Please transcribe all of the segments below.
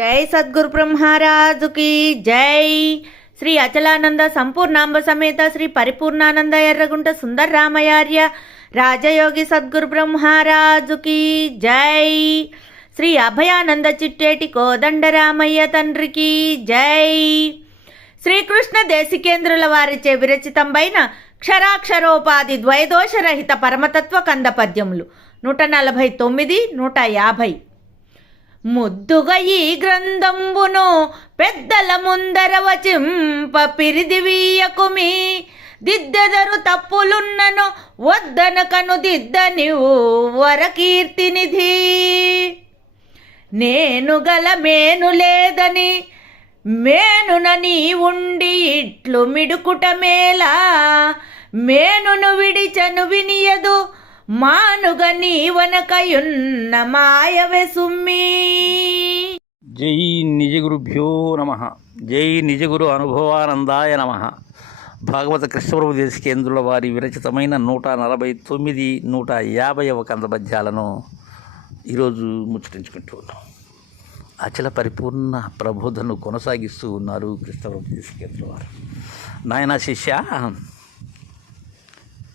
జై సద్గురు బ్రహ్మరాజుకి జై. శ్రీ అచలానంద సంపూర్ణాంబ సమేత శ్రీ పరిపూర్ణానంద ఎర్రగుంట సుందర రామయార్య రాజయోగి సద్గురు బ్రహ్మరాజుకి జై. శ్రీ అభయానంద చిట్టేటి కోదండరామయ్య తండ్రికి జై. శ్రీకృష్ణ దేశికేంద్రుల వారిచే విరచితంబైన క్షరాక్షరోపాధి ద్వైదోషరహిత పరమతత్వ కంద పద్యములు నూట నలభై తొమ్మిది నూట యాభై. ముద్దుగా ఈ గ్రంథంబును పెద్దల ముందర వచింప పిరిదివీయకుమి దిద్దెదరు తప్పులున్నను వద్దనకను దిద్ద నీవు వరకీర్తినిధి. నేను గల మేను లేదని మేనున నీ ఉండి ఇట్లు మిడుకుట మేలా. మేనును విడిచను వినియదు మానుగ నీవనకయున్న మాయవే సుమ్మి. జై నిజగురుభ్యో నమ. జై నిజగురు అనుభవానందాయ నమ. భాగవత కృష్ణప్రభు దేశికేంద్రుల వారి విరచితమైన నూట నలభై తొమ్మిది నూట యాభైవ కంద పద్యాలను ఈరోజు ముచ్చటించుకుంటూ ఉన్నాం. అచల పరిపూర్ణ ప్రబోధను కొనసాగిస్తూ ఉన్నారు కృష్ణప్రభు దేశికేంద్రుల వారు. నాయన శిష్య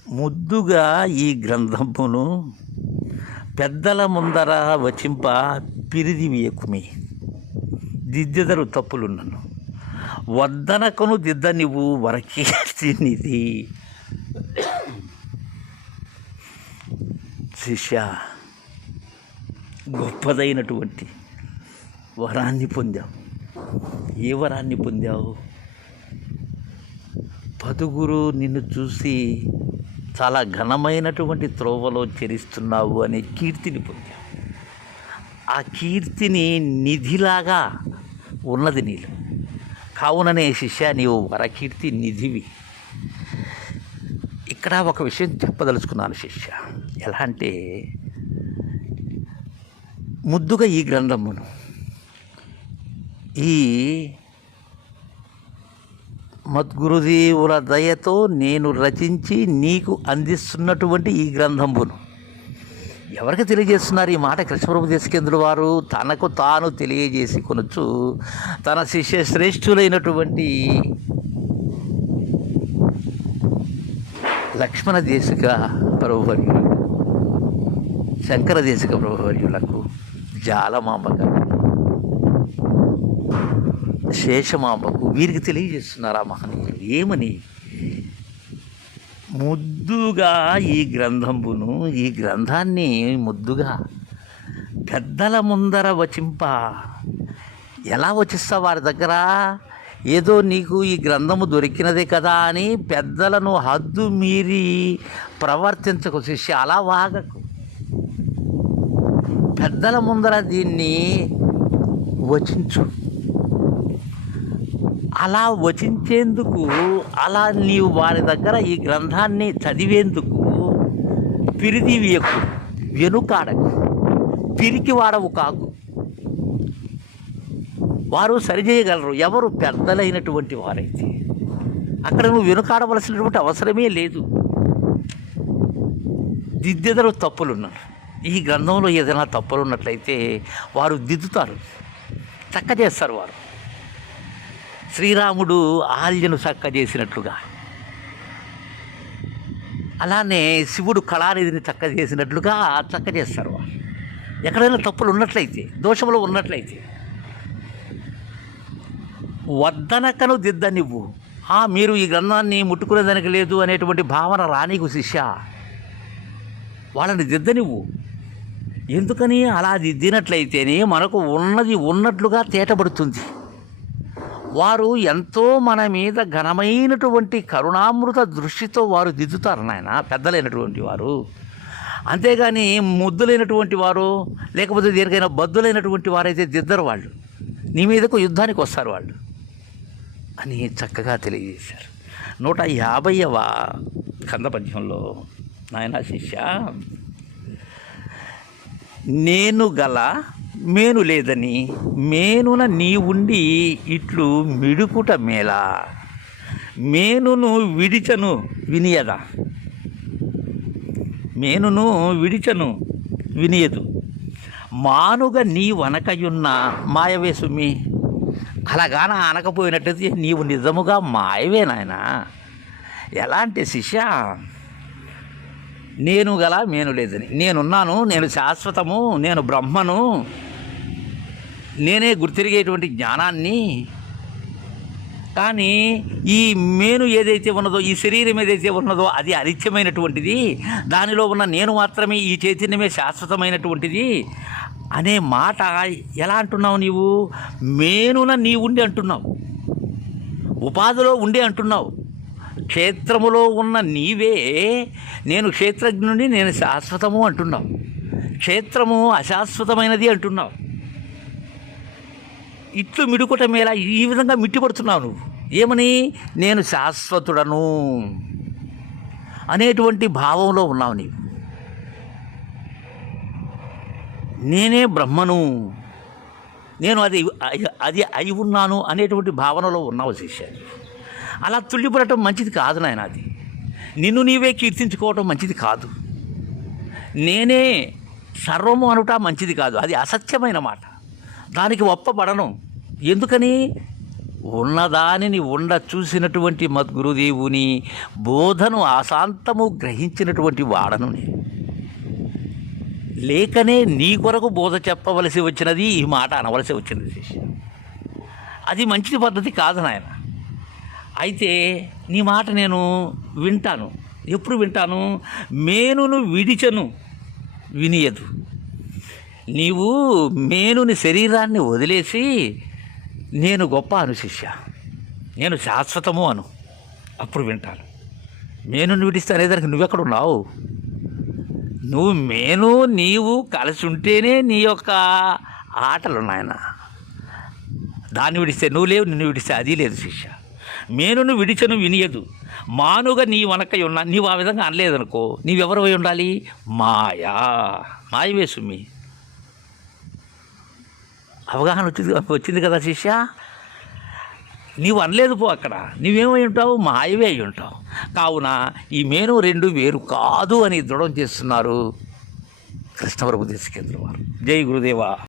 ముద్దుగా ఈ గ్రంథమును పెద్దల ముందర వచింప పిరిది వియకుమి. దిద్దెదరు తప్పులున్నను. వద్దనకును దిద్ద నువ్వు వరకీర్తినిది శిష్య గొప్పదైనటువంటి వరాన్ని పొందావు. ఏ వరాన్ని పొందావు? పదుగురు నిన్ను చూసి చాలా ఘనమైనటువంటి త్రోవలో చరిస్తున్నావు అనే కీర్తిని పొందావు. ఆ కీర్తిని నిధిలాగా ఉన్నది నీలో కావుననే శిష్య నీవు వరకీర్తి నిధివి. ఇక్కడ ఒక విషయం చెప్పదలుచుకున్నాను శిష్య. ఎలా అంటే ముద్దుగా ఈ గ్రంథమును ఈ మద్గురుదేవుల దయతో నేను రచించి నీకు అందిస్తున్నటువంటి ఈ గ్రంథంబును ఎవరికి తెలియజేస్తున్నారు ఈ మాట? కృష్ణప్రభు దేశకేంద్రుల వారు తనకు తాను తెలియజేసి కొనొచ్చు తన శిష్య శ్రేష్ఠులైనటువంటి లక్ష్మణ దేశిక ప్రభువర్యులకు శంకర దేశిక ప్రభువర్యులకు జాలమాంబగా శేషమాంబకు వీరికి తెలియజేస్తున్నారు ఆ మహనీయులు ఏమని? ముద్దుగా ఈ గ్రంథంబును ఈ గ్రంథాన్ని ముద్దుగా పెద్దల ముందర వచింప. ఎలా వచిస్తా వారి దగ్గర? ఏదో నీకు ఈ గ్రంథము దొరికినదే కదా అని పెద్దలను హద్దు మీరి ప్రవర్తించకు శిష్య అలా వాగకు. పెద్దల ముందర దీన్ని వచించు. అలా వచించేందుకు అలా నీవు వారి దగ్గర ఈ గ్రంథాన్ని చదివేందుకు పిరిదివియకు వెనుకాడకు పిరికి వాడవు కాకు. వారు సరిచేయగలరు ఎవరు పెద్దలైనటువంటి వారైతే. అక్కడ నువ్వు వెనుకాడవలసినటువంటి అవసరమే లేదు. దిద్దెదరు తప్పులున్నారు. ఈ గ్రంథంలో ఏదైనా తప్పులు ఉన్నట్లయితే వారు దిద్దుతారు. చక్క చేస్తారు వారు. శ్రీరాముడు ఆల్యను చక్క చేసినట్లుగా. అలానే శివుడు కళానిధిని చక్క చేసినట్లుగా చక్క చేస్తారు ఎక్కడైనా తప్పులు ఉన్నట్లయితే దోషములు ఉన్నట్లయితే. వద్దనకను దిద్ద నువ్వు ఆ, మీరు ఈ గ్రంథాన్ని ముట్టుకునేదానికి లేదు అనేటువంటి భావన రానీకు శిష్య. వాళ్ళని దిద్ద నువ్వు ఎందుకని? అలా దిద్దినట్లయితేనే మనకు ఉన్నది ఉన్నట్లుగా తేటపడుతుంది. వారు ఎంతో మన మీద ఘనమైనటువంటి కరుణామృత దృష్టితో వారు దిద్దుతారు నాయన పెద్దలైనటువంటి వారు. అంతేగాని ముద్దులైనటువంటి వారు లేకపోతే దేనికైనా బద్దులైనటువంటి వారైతే దిద్దరు వాళ్ళు. నీ మీదకు యుద్ధానికి వస్తారు వాళ్ళు అని చక్కగా తెలియజేశారు. నూట యాభైవ కందపద్యంలో నాయన శిష్య నేను గల మేను లేదని మేనున నీ ఉండి ఇట్లు మిడుకుట మేలా మేనును విడిచను వినియదా. మేనును విడిచను వినియదు. మానుగా నీ వనకయున్న మాయవే సుమి. అలాగాన అనకపోయినట్టయితే నీవు నిజముగా మాయవే నాయన. ఎలాంటి శిష్య? నేను గల మేను లేదని. నేనున్నాను నేను శాశ్వతము నేను బ్రహ్మను. నేనే గుర్తిరిగేటువంటి జ్ఞానాన్ని. కానీ ఈ మేను ఏదైతే ఉన్నదో ఈ శరీరం ఏదైతే ఉన్నదో అది అనిత్యమైనటువంటిది. దానిలో ఉన్న నేను మాత్రమే ఈ చైతన్యమే శాశ్వతమైనటువంటిది. అనే మాట ఎలా అంటున్నావు నీవు? మేనున నీ ఉండి అంటున్నావు. ఉపాధిలో ఉండి అంటున్నావు. క్షేత్రములో ఉన్న నీవే నేను క్షేత్రజ్ఞుని నేను శాశ్వతము అంటున్నావు. క్షేత్రము అశాశ్వతమైనది అంటున్నావు. ఇట్లు మిడుకుట మేళ ఈ విధంగా మిట్టిపడుతున్నావు నువ్వు. ఏమని? నేను శాశ్వతుడను. అనేటువంటి భావంలో ఉన్నావు నీవు. నేనే బ్రహ్మను. నేను అది అది అయి ఉన్నాను అనేటువంటి భావనలో ఉన్నావు శిష్యాన్ని అలా తుళ్ళిపడటం మంచిది కాదు నాయన అది. నిన్ను నీవే కీర్తించుకోవటం మంచిది కాదు. నేనే సర్వము అనుట మంచిది కాదు. అది అసత్యమైన మాట. దానికి ఒప్పబడను. ఎందుకని? ఉన్నదానిని ఉండ చూసినటువంటి మద్గురుదేవుని బోధను అశాంతము గ్రహించినటువంటి వాడను నేను. లేకనే నీ కొరకు బోధ చెప్పవలసి వచ్చినది ఈ మాట అనవలసి వచ్చినది. అది మంచి పద్ధతి కాదు నాయన. అయితే నీ మాట నేను వింటాను. ఎప్పుడు వింటాను? మేనును విడిచను వినియదు. నీవు మేనుని శరీరాన్ని వదిలేసి నేను గొప్ప అను శిష్య నేను శాశ్వతము అను. అప్పుడు వింటాను. మేనుని విడిస్తే అనేదానికి నువ్వెక్కడున్నావు? నువ్వు మేను నీవు కలిసి ఉంటేనే నీ యొక్క ఆటలు నాయన. దాన్ని విడిస్తే నువ్వు లేవు నిన్ను విడిస్తే అది లేదు శిష్య. మేనును విడిచను వినియదు. మానుగా నీ వనకై ఉన్నా నీవు ఆ విధంగా అనలేదనుకో నీవెవరు ఉండాలి? మాయా. మాయవే సుమ్మి అవగాహన వచ్చింది వచ్చింది కదా శిష్య? నీవు అనలేదు పో అక్కడ. నువ్వేమై ఉంటావు? మాయవే అయి ఉంటావు. కావున ఈ మేను రెండు వేరు కాదు అని దృఢం చేస్తున్నారు కృష్ణవరపు దేశకేంద్ర వారు జై గురుదేవా.